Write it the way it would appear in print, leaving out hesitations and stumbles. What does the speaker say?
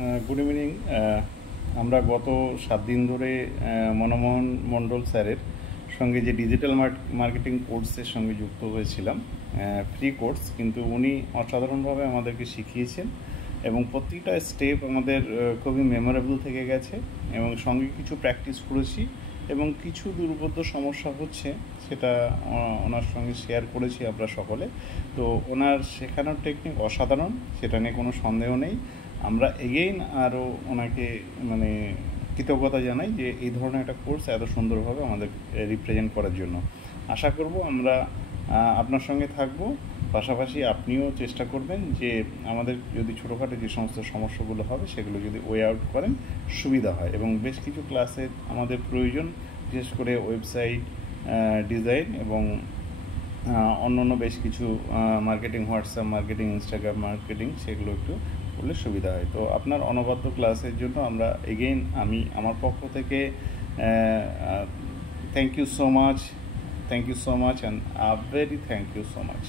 Good evening. আমরা গত 7 দিন ধরে মনমোহন মণ্ডল স্যারের সঙ্গে যে ডিজিটাল মার্কেটিং কোর্সের সঙ্গে যুক্ত হয়েছিলাম, ফ্রি কোর্স, কিন্তু উনি অসাধারণভাবে আমাদেরকে শিখিয়েছেন এবং প্রত্যেকটা স্টেপ আমাদের খুবই মেমোরেবল থেকে গেছে এবং সঙ্গে কিছু প্র্যাকটিস করেছি এবং কিছু দুর্বোধ্য সমস্যা হচ্ছে, সেটা ওনার সঙ্গে শেয়ার করেছি আমরা সকলে। তো ওনার শেখানোর টেকনিক অসাধারণ, সেটা নিয়ে কোনো সন্দেহ নেই। আমরা এগেইন আরও ওনাকে কৃতজ্ঞতা জানাই যে এই ধরনের একটা কোর্স এত সুন্দরভাবে আমাদের রিপ্রেজেন্ট করার জন্য। আশা করব আমরা আপনার সঙ্গে থাকব, পাশাপাশি আপনিও চেষ্টা করবেন যে আমাদের যদি ছোটোখাটো যে সমস্ত সমস্যাগুলো হবে সেগুলো যদি ওয়ে আউট করেন সুবিধা হয়। এবং বেশ কিছু ক্লাসে আমাদের প্রয়োজন, বিশেষ করে ওয়েবসাইট ডিজাইন এবং অন্য বেশ কিছু marketing, WhatsApp marketing, Instagram marketing, সেগুলো একটু করলে সুবিধা হয়। তো আপনার অনবদ্য ক্লাসের জন্য আমরা এগেইন আমার পক্ষ থেকে thank you so much and very thank you so much.